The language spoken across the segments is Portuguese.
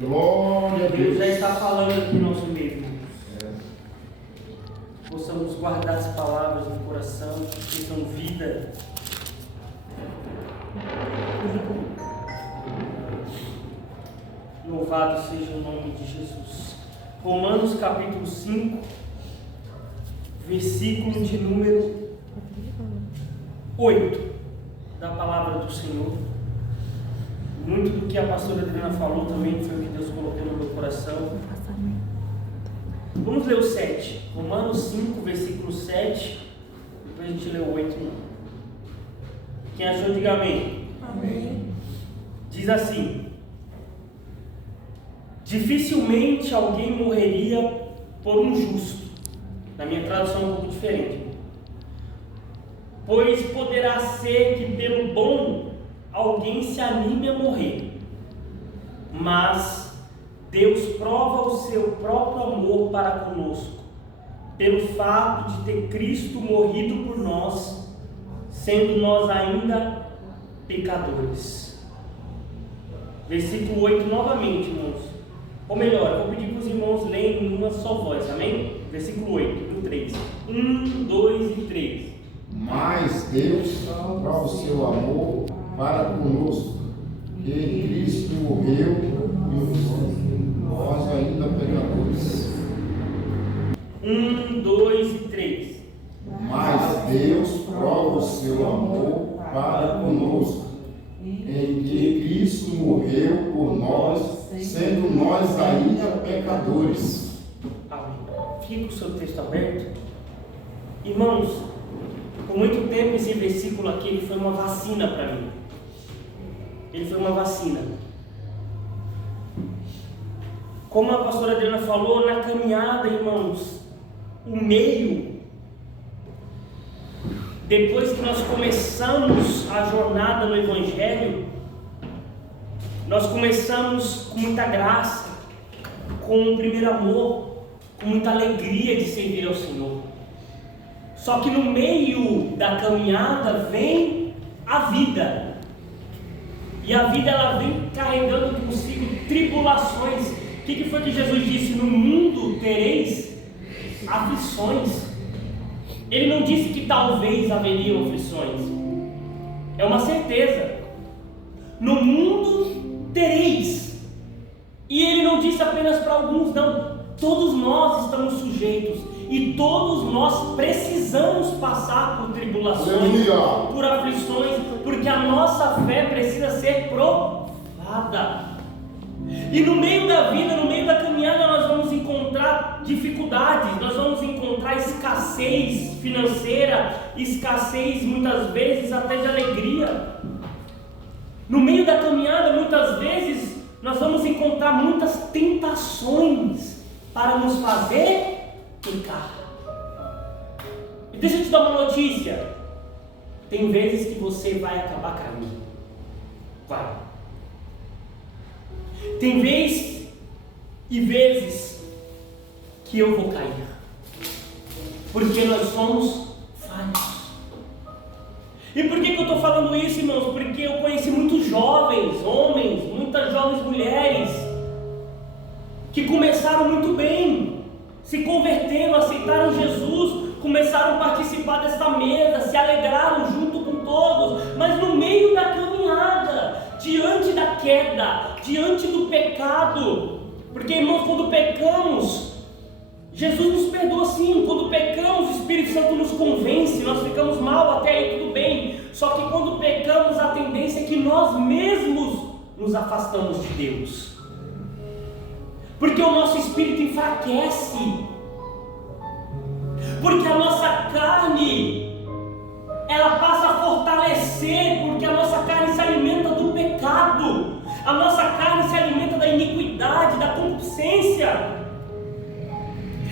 Glória a Deus. Deus já está falando aqui no nosso meio, irmãos. Possamos guardar as palavras no coração, que são vida. Louvado seja o nome de Jesus. Romanos capítulo 5, versículo de número 8 da palavra do Senhor. Muito do que a pastora Adriana falou também foi o que Deus colocou no meu coração. Vamos ler o 7. Romanos 5, versículo 7. Depois a gente lê o 8. Quem achou, diga amém. Amém. Diz assim: dificilmente alguém morreria por um justo. Na minha tradução é um pouco diferente. Pois poderá ser que pelo bom alguém se anime a morrer. Mas Deus prova o seu próprio amor para conosco, pelo fato de ter Cristo morrido por nós, sendo nós ainda pecadores. Versículo 8 novamente, irmãos. Ou melhor, eu vou pedir para os irmãos lerem em uma só voz, amém? Versículo 8, no 3. 1, 2 e 3. Mas Deus prova o seu amor para conosco, que Cristo morreu e nós ainda pecadores. 1, 2 e 3. Mas Deus prova o seu amor para conosco, em que Cristo morreu por nós, sendo nós ainda pecadores. Amém. Fica o seu texto aberto. Irmãos, por muito tempo esse versículo aqui ele foi uma vacina para mim. Ele foi uma vacina. Como a pastora Adriana falou, na caminhada, irmãos, o meio, depois que nós começamos a jornada no Evangelho, nós começamos com muita graça, com um primeiro amor, com muita alegria de servir ao Senhor. Só que no meio da caminhada vem a vida. E a vida ela vem carregando consigo tribulações. O que foi que Jesus disse? No mundo tereis aflições. Ele não disse que talvez haveriam aflições. É uma certeza. No mundo tereis. E ele não disse apenas para alguns, não. Todos nós estamos sujeitos. E todos nós precisamos passar por tribulações, por aflições, porque a nossa fé precisa ser provada. E no meio da vida, no meio da caminhada, nós vamos encontrar dificuldades, nós vamos encontrar escassez financeira, escassez muitas vezes até de alegria. No meio da caminhada, muitas vezes, nós vamos encontrar muitas tentações para nos fazer pecar. E deixa eu te dar uma notícia. Tem vezes que você vai acabar caindo. Vai. Tem vezes que eu vou cair. Porque nós somos falhos. E por que eu estou falando isso, irmãos? Porque eu conheci muitos jovens, homens, muitas jovens mulheres que começaram muito bem, se converteram, aceitaram Jesus, começaram a participar desta mesa, se alegraram junto com todos, mas no meio da caminhada, diante da queda, diante do pecado, porque, irmãos, quando pecamos, Jesus nos perdoa sim. Quando pecamos, o Espírito Santo nos convence, nós ficamos mal, até aí tudo bem. Só que quando pecamos, a tendência é que nós mesmos nos afastamos de Deus, porque o nosso espírito enfraquece, porque a nossa carne ela passa a fortalecer, porque a nossa carne se alimenta do pecado, a nossa carne se alimenta da iniquidade, da concupiscência,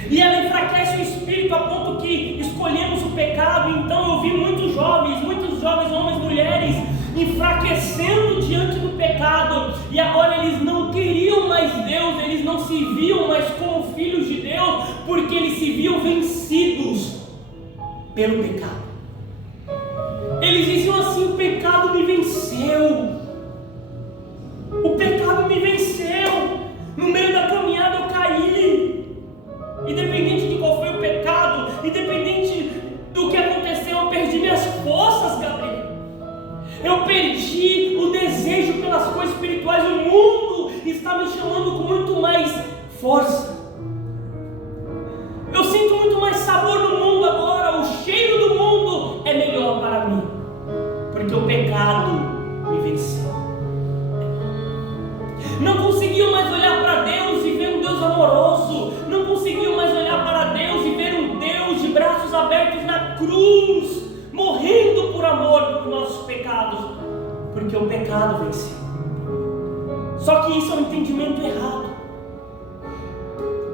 e ela enfraquece o espírito a ponto que escolhemos o pecado. Então eu vi muitos jovens, homens, mulheres, enfraquecendo diante do pecado, e agora eles não queriam mais Deus, eles não se viam mais como filhos de Deus, porque eles se viam vencidos pelo pecado. Eles diziam assim: o pecado me venceu, o pecado me venceu. força. Eu sinto muito mais sabor no mundo agora, o cheiro do mundo é melhor para mim, porque o pecado me venceu. Não conseguiu mais olhar para Deus e ver um Deus amoroso, não conseguiu mais olhar para Deus e ver um Deus de braços abertos na cruz, morrendo por amor pelos nossos pecados, porque o pecado venceu. Só que isso é um entendimento errado.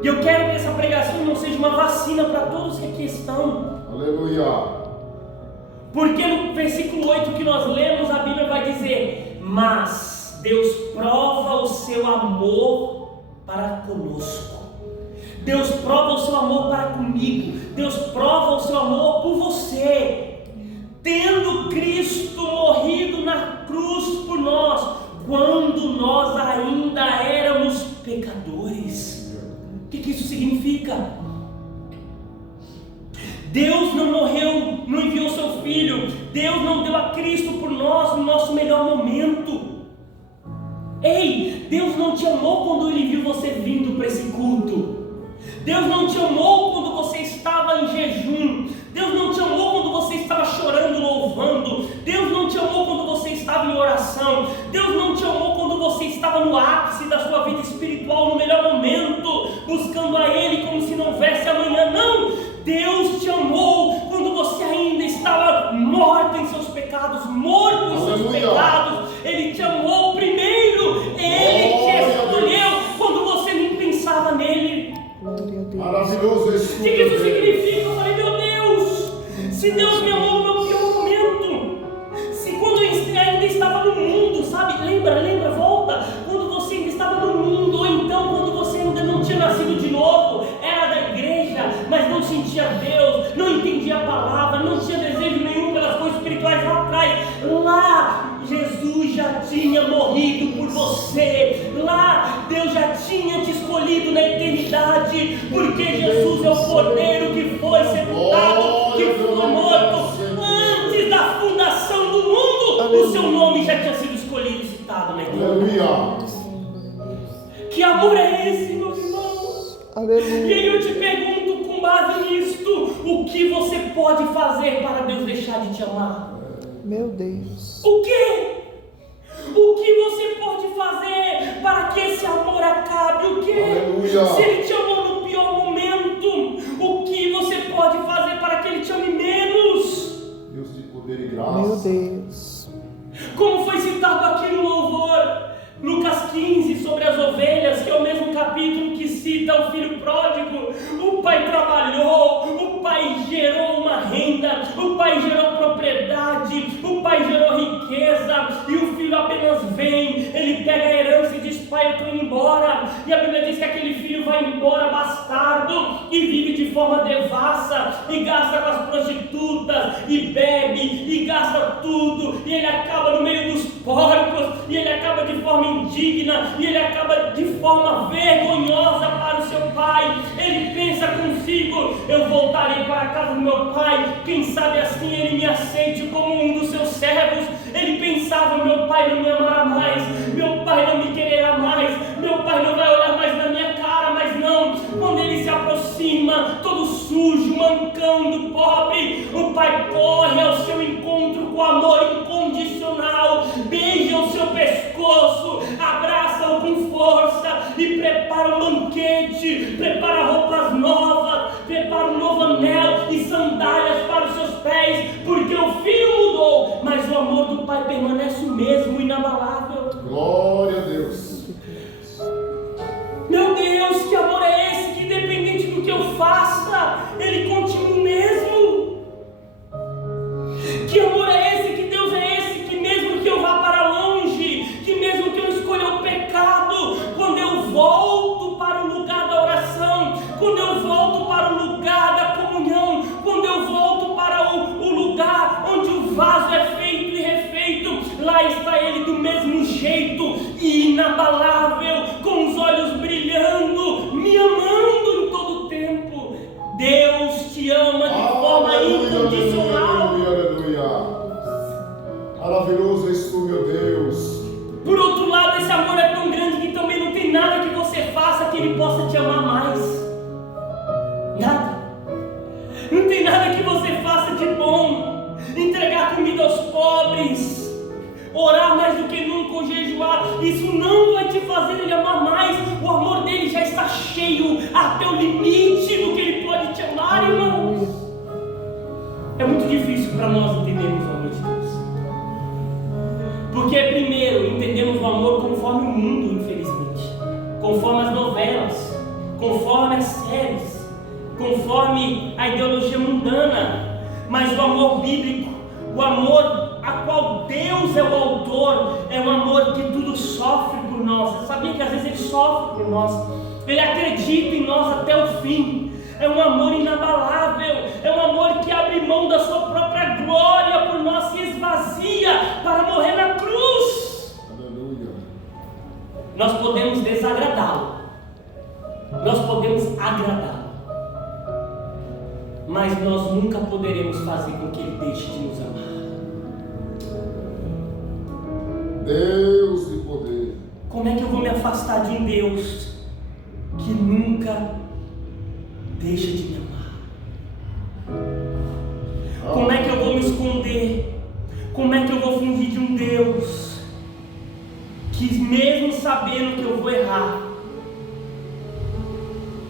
E eu quero que essa pregação não seja uma vacina para todos que aqui estão. Aleluia. Porque no versículo 8 que nós lemos, a Bíblia vai dizer: mas Deus prova o seu amor para conosco. Deus prova o seu amor para comigo. Deus prova o seu amor por você, tendo Cristo morrido na cruz por nós, quando nós ainda éramos pecadores. O que isso significa? Deus não morreu, não enviou seu Filho, Deus não deu a Cristo por nós no nosso melhor momento. Ei, Deus não te amou quando Ele viu você vindo para esse culto. Deus não te amou quando você estava em jejum. Deus não te amou quando você estava chorando, louvando. Deus não te amou quando você estava em oração. Deus não te amou quando você estava no ápice da sua vida espiritual, no melhor momento, buscando a Ele como se não houvesse amanhã. Não! Deus te amou quando você ainda estava morto em seus pecados, morto em seus pecados. Ele te amou primeiro. Ele te escolheu quando você nem pensava nele. Maravilhoso esse. O que isso significa? Eu falei, meu Deus, se Deus me amou no meu pior momento, se quando eu ainda estava no mundo, sabe? Lembra, volta, quando você ainda estava no mundo, ou então quando você ainda não tinha nascido de novo, era da igreja, mas não sentia Deus, não entendia a palavra, não tinha desejo nenhum pelas coisas espirituais lá atrás. Lá Jesus já tinha morrido por você. Lá Deus já tinha te escolhido na eternidade, porque Jesus é o Cordeiro que foi sepultado, que foi morto antes da fundação do mundo. Aleluia. O seu nome já tinha sido escolhido e citado na eternidade. Que amor é esse, meus irmãos? Aleluia. E aí eu te pergunto, com base nisto, o que você pode fazer para Deus deixar de te amar? Meu Deus. O quê? O que você pode fazer para que esse amor acabe? O quê? Aleluia. Se Ele te amou no pior momento, o que você pode fazer para que Ele te ame menos? Deus de poder e graça. Meu Deus. Como foi citado aqui no louvor, Lucas 15, sobre as ovelhas, que é o mesmo capítulo que cita o filho pródigo. O pai trabalhou, o pai gerou uma renda, o pai gerou propriedade, o pai gerou riqueza, e o filho apenas vem, ele pega a herança e diz: pai, eu estou indo embora. E a Bíblia diz que aquele filho vai embora bastardo e vive de forma devassa, e gasta com as prostitutas, e bebe, e gasta tudo, e ele acaba no meio dos porcos, e ele acaba de forma indigna, e ele acaba de forma vergonhosa para o seu pai. Ele pensa consigo: eu voltarei para a casa do meu pai, quem sabe assim ele me aceite como um dos seus servos. Ele pensava: meu pai não me amará mais, meu pai não me quererá mais, meu pai não vai olhar mais na minha cara. Mas não, quando ele se aproxima, todo sujo, mancando, pobre, o pai corre ao seu encontro com amor incondicional, beija o seu pescoço, abraça-o com força e prepara um banquete, prepara roupas novas, prepara um novo anel e sandálias para os seus pés, porque o filho mudou, mas o amor do pai permanece o mesmo, inabalável. Glória a Deus. Meu Deus, que amor é esse, que independente do que eu faça, ele continua o mesmo? Que amor é esse, que Deus é esse, que mesmo que eu vá para longe, que mesmo que eu escolha o pecado, quando eu volto para o lugar da oração, quando eu volto para o lugar da comunhão, quando eu volto para o lugar onde o vaso é feito e refeito, lá está ele do mesmo jeito, isso não vai te fazer ele amar mais. O amor dele já está cheio até o limite do que ele pode te amar, irmãos. É muito difícil para nós entendermos o amor de Deus. Porque primeiro entendemos o amor conforme o mundo, infelizmente, conforme as novelas, conforme as séries, conforme a ideologia mundana. Mas o amor bíblico, o amor a qual Deus é o autor, é um amor que tudo sofre por nós. Você sabia que às vezes ele sofre por nós? Ele acredita em nós até o fim. É um amor inabalável, é um amor que abre mão da sua própria glória por nós, se esvazia para morrer na cruz. Aleluia. Nós podemos desagradá-lo, nós podemos agradá-lo, mas nós nunca poderemos fazer com que ele deixe de nos amar. Deus de poder. Como é que eu vou me afastar de um Deus que nunca deixa de me amar? Como é que eu vou me esconder? Como é que eu vou fingir de um Deus que, mesmo sabendo que eu vou errar,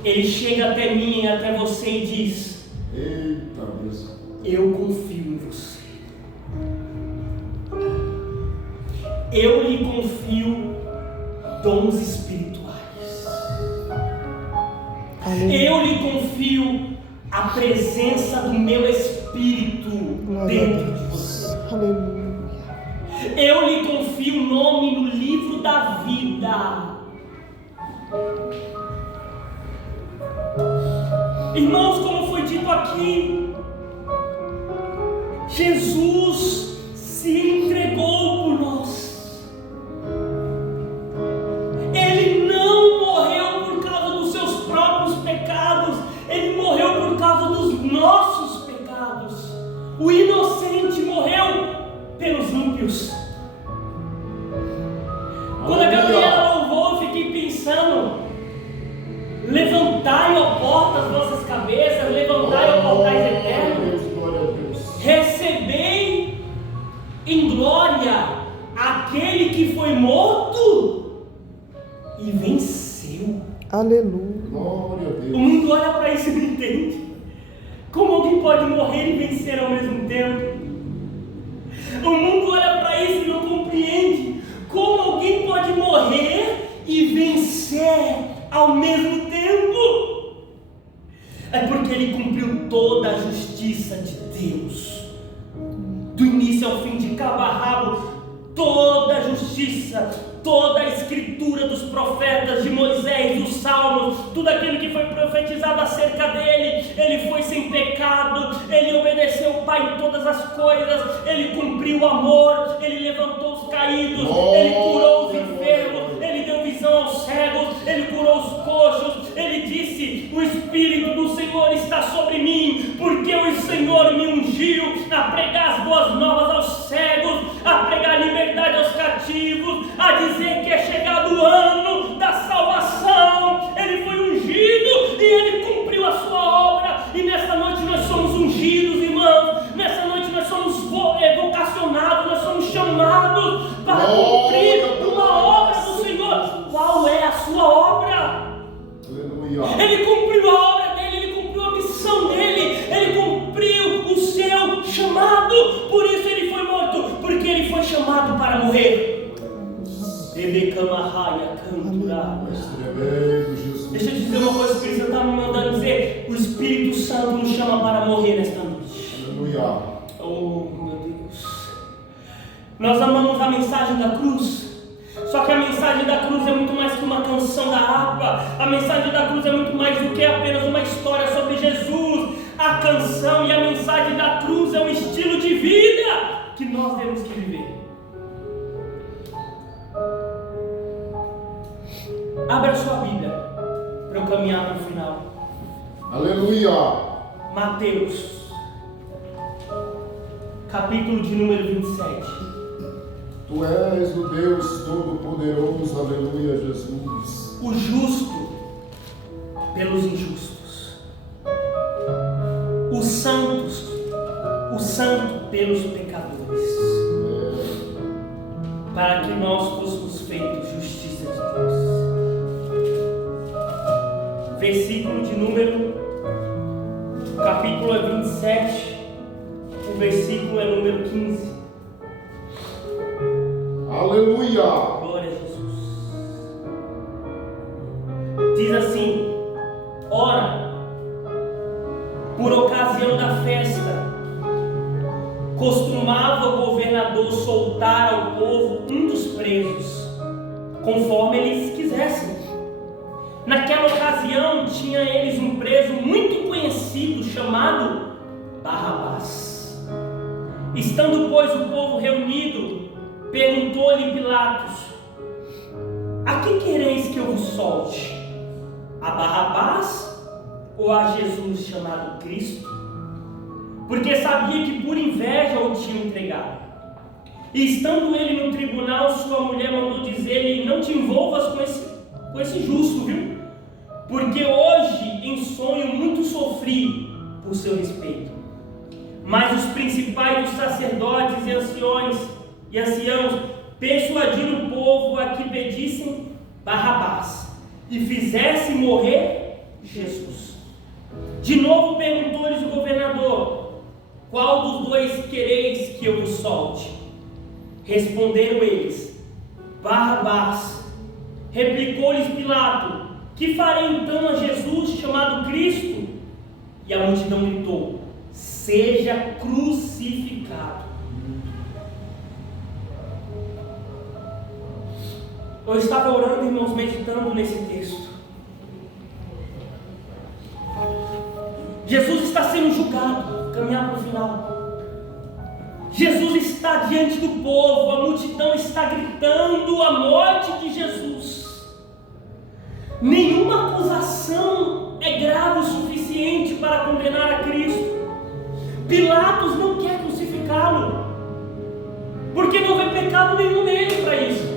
ele chega até mim e até você e diz: Eita, Deus. Eu confio em você. Eu lhe confio dons espirituais. Eu lhe confio a presença do meu Espírito dentro de você. Aleluia. Eu lhe confio o nome no livro da vida. Irmãos, como foi dito aqui, Jesus se entregou por nós. Ele não morreu por causa dos seus próprios pecados, ele morreu por causa dos nossos pecados. O inocente morreu pelos ímpios. Quando a Gabriela louvou, eu fiquei pensando: levantai, ó portas, vossas cabeças, levantai, ó portais eternos, recebei em glória aquele que foi morto e venceu. Aleluia. Glória a Deus. O mundo olha para isso e não entende. Como alguém pode morrer e vencer ao mesmo tempo? O mundo olha para isso e não compreende. Como alguém pode morrer e vencer ao mesmo tempo? É porque ele cumpriu toda a justiça de Deus, do início ao fim, de cabo a rabo. Toda a justiça, toda a escritura dos profetas, de Moisés, dos salmos, tudo aquilo que foi profetizado acerca dele, ele foi sem pecado, ele obedeceu o Pai em todas as coisas, ele cumpriu o amor, ele levantou os caídos, ele curou os enfermos, ele deu visão aos cegos, ele curou os coxos, ele disse: o Espírito do Senhor está sobre mim, porque o Senhor me ungiu a pregar as boas novas aos cegos, a pregar liberdade aos cativos, a dizer que é chegado o ano da salvação. Ele foi ungido e ele cumpriu a sua obra. E nessa noite nós somos ungidos, irmãos. Nessa noite nós somos vocacionados, nós somos chamados para cumprir uma obra do Senhor. Qual é a sua obra? Aleluia. Ele cumpriu a obra dele, ele cumpriu a missão dele, ele cumpriu o seu chamado. Por isso ele foi morto, porque ele foi chamado para morrer. Deixa eu te dizer uma coisa, o Espírito Santo está me mandando dizer: o Espírito Santo nos chama para morrer nesta noite. Aleluia. Oh, meu Deus. Nós amamos a mensagem da cruz. Só que a mensagem da cruz é muito mais que uma canção da harpa. A mensagem da cruz é muito mais do que apenas uma história sobre Jesus. A canção e a mensagem da cruz é um estilo de vida que nós temos que viver. Abra a sua Bíblia para eu caminhar para o final. Aleluia. Mateus, capítulo de número 27. Tu és o Deus Todo-Poderoso, aleluia, Jesus. O justo pelos injustos, o santo pelos pecadores, para que nós fôssemos feitos versículo de número, capítulo é 27, o versículo é número 15. Aleluia! Glória a Jesus. Diz assim: ora, por ocasião da festa, costumava o governador soltar ao povo um dos presos, conforme eles quisessem. Naquela ocasião, tinha eles um preso muito conhecido, chamado Barrabás. Estando, pois, o povo reunido, perguntou-lhe Pilatos: a quem quereis que eu vos solte? A Barrabás ou a Jesus chamado Cristo? Porque sabia que por inveja o tinham entregado. E estando ele no tribunal, sua mulher mandou dizer-lhe: não te envolvas com esse justo, viu? Porque hoje em sonho muito sofri por seu respeito. Mas os principais dos sacerdotes e anciãos persuadiram o povo a que pedissem Barrabás e fizessem morrer Jesus. De novo perguntou-lhes o governador: qual dos dois quereis que eu vos solte? Responderam eles: Barrabás. Replicou-lhes Pilato: que farei então a Jesus chamado Cristo? E a multidão gritou: seja crucificado. Eu estava orando, irmãos, meditando nesse texto. Jesus está sendo julgado, caminhar para o final. Jesus está diante do povo, a multidão está gritando a morte de Jesus. Nenhuma acusação é grave o suficiente para condenar a Cristo. Pilatos não quer crucificá-lo, porque não vê pecado nenhum nele para isso.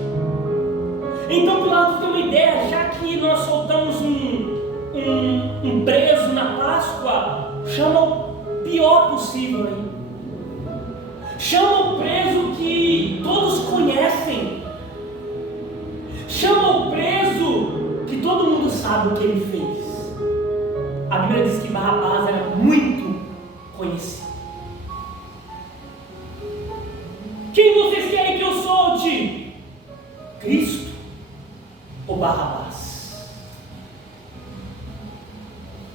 Então Pilatos tem uma ideia: já que nós soltamos um preso na Páscoa, chama o pior possível aí. Chama o preso que todos conhecem. Chama o preso que todo mundo sabe o que ele fez. A Bíblia diz que Barrabás era muito conhecido. Quem vocês querem que eu solte? Cristo ou Barrabás?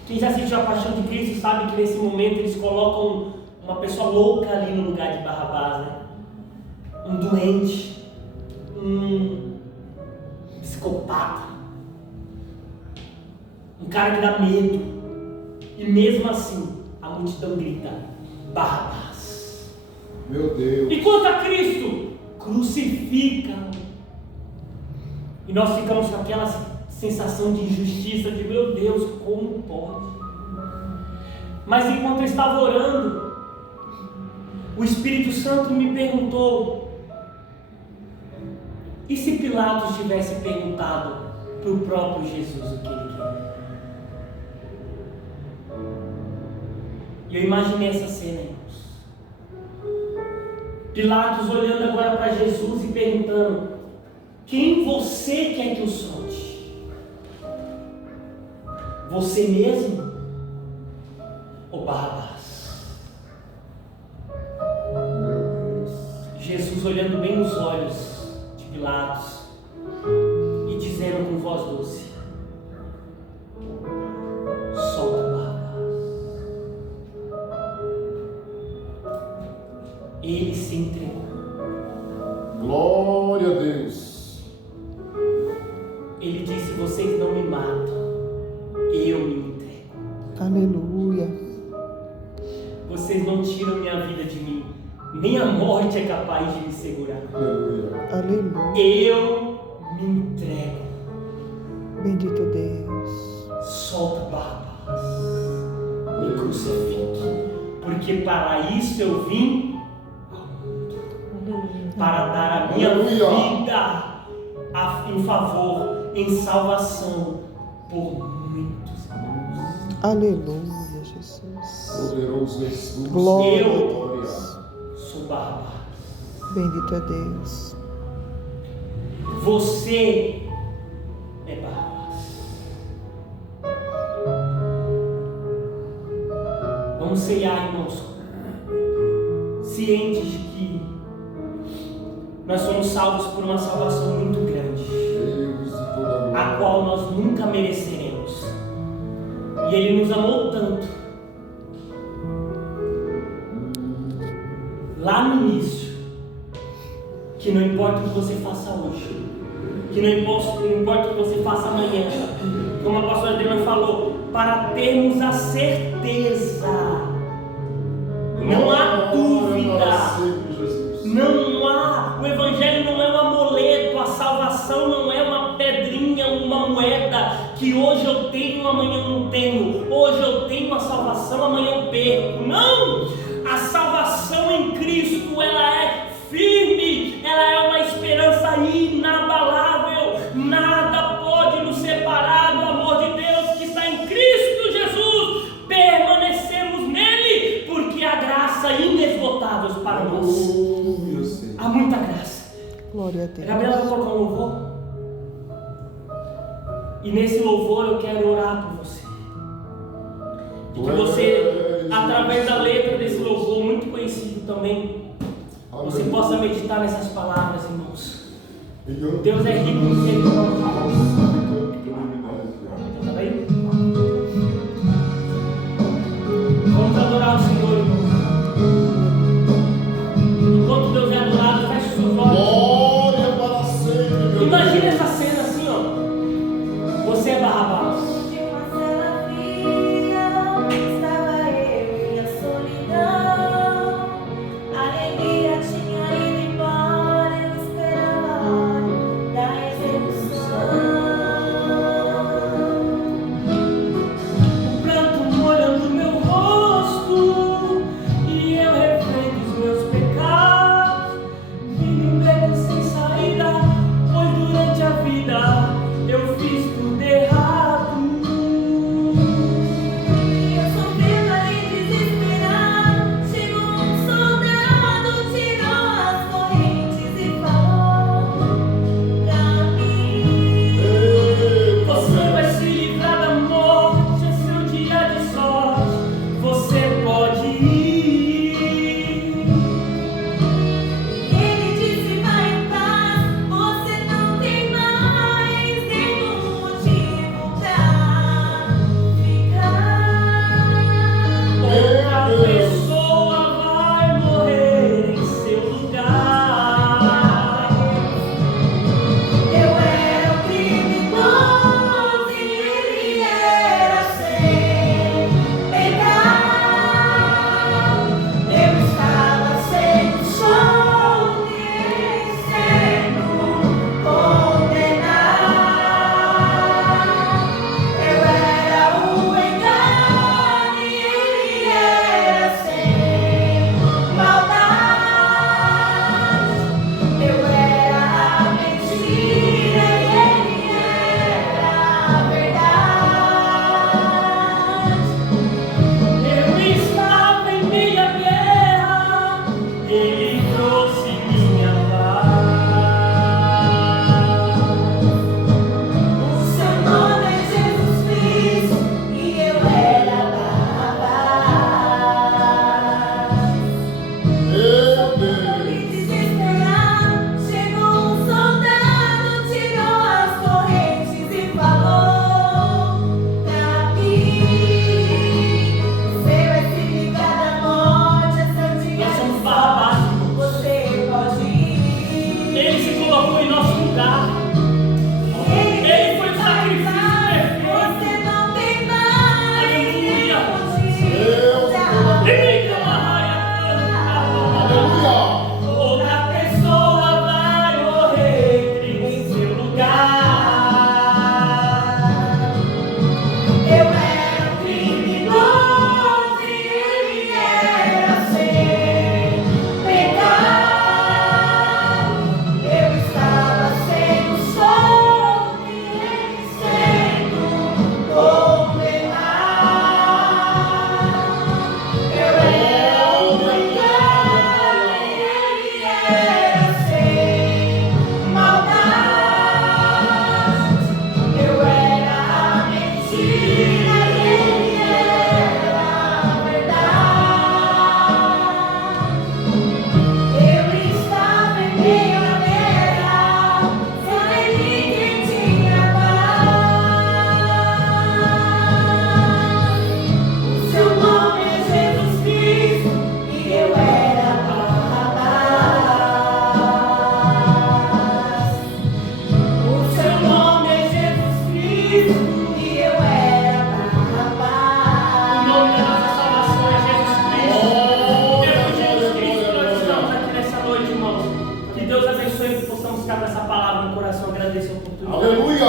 Quem já assistiu a Paixão de Cristo sabe que nesse momento eles colocam uma pessoa louca ali no lugar de Barrabás, né? Um doente, um psicopata, um cara que dá medo, e mesmo assim a multidão grita: Barrabás. Meu Deus. E quanto a Cristo, crucificam. E nós ficamos com aquela sensação de injustiça, de meu Deus, como pode? Mas enquanto eu estava orando, o Espírito Santo me perguntou: e se Pilatos tivesse perguntado para o próprio Jesus o que ele queria? E eu imaginei essa cena, irmãos. Pilatos olhando agora para Jesus e perguntando: quem você quer que eu solte? Você mesmo ou Barrabás? Jesus olhando bem nos olhos de Pilatos e dizendo com voz doce: solta Barrabás. Ele se entregou. Glória a Deus. Ele disse: vocês não me matam, eu me entrego. Aleluia. Vocês não tiram minha vida de mim, nem a morte é capaz de me segurar. Aleluia. Aleluia. Eu me entrego. Bendito Deus. Solta Barrabás, me crucifique, porque para isso eu vim ao mundo, para dar a minha vida em favor, em salvação por muitos irmãos. Aleluia, Jesus. Poderoso Jesus. Glória a Glória. Deus. Sou Barrabás. Bendito é Deus. Você é Barrabás. Vamos ceiar, irmãos, cientes de que nós somos salvos por uma salvação muito grande, a qual nós nunca mereceremos. E Ele nos amou tanto, lá no início, que não importa o que você faça hoje, que não importa o que você faça amanhã, como a pastora Adriana falou, para termos a certeza, não há dúvida, não há, o Evangelho não é um amuleto, a salvação não é uma pedrinha, uma moeda, que hoje eu tenho, amanhã eu não tenho, hoje eu tenho a salvação, amanhã eu perco. Não! A salvação em Cristo, ela é firme, ela é uma esperança inabalável, nada pode nos separar do amor de Deus que está em Cristo Jesus. Permanecemos nele, porque a graça é inesgotável para nós. Há muita graça. Glória a Deus. Gabriela vai colocar um louvor. E nesse louvor eu quero orar por você. E que você, através da letra desse louvor, muito conhecido também, você possa meditar nessas palavras, irmãos. Deus é rico em misericórdia. Tá bem? Vamos adorar o Senhor, irmãos. Enquanto Deus é adorado, feche seus olhos. Imagina essa cena assim, ó. Você é Barrabás. Eu fiz tudo errado. Deus abençoe que possamos ficar com essa palavra no coração, agradecer a oportunidade. Aleluia.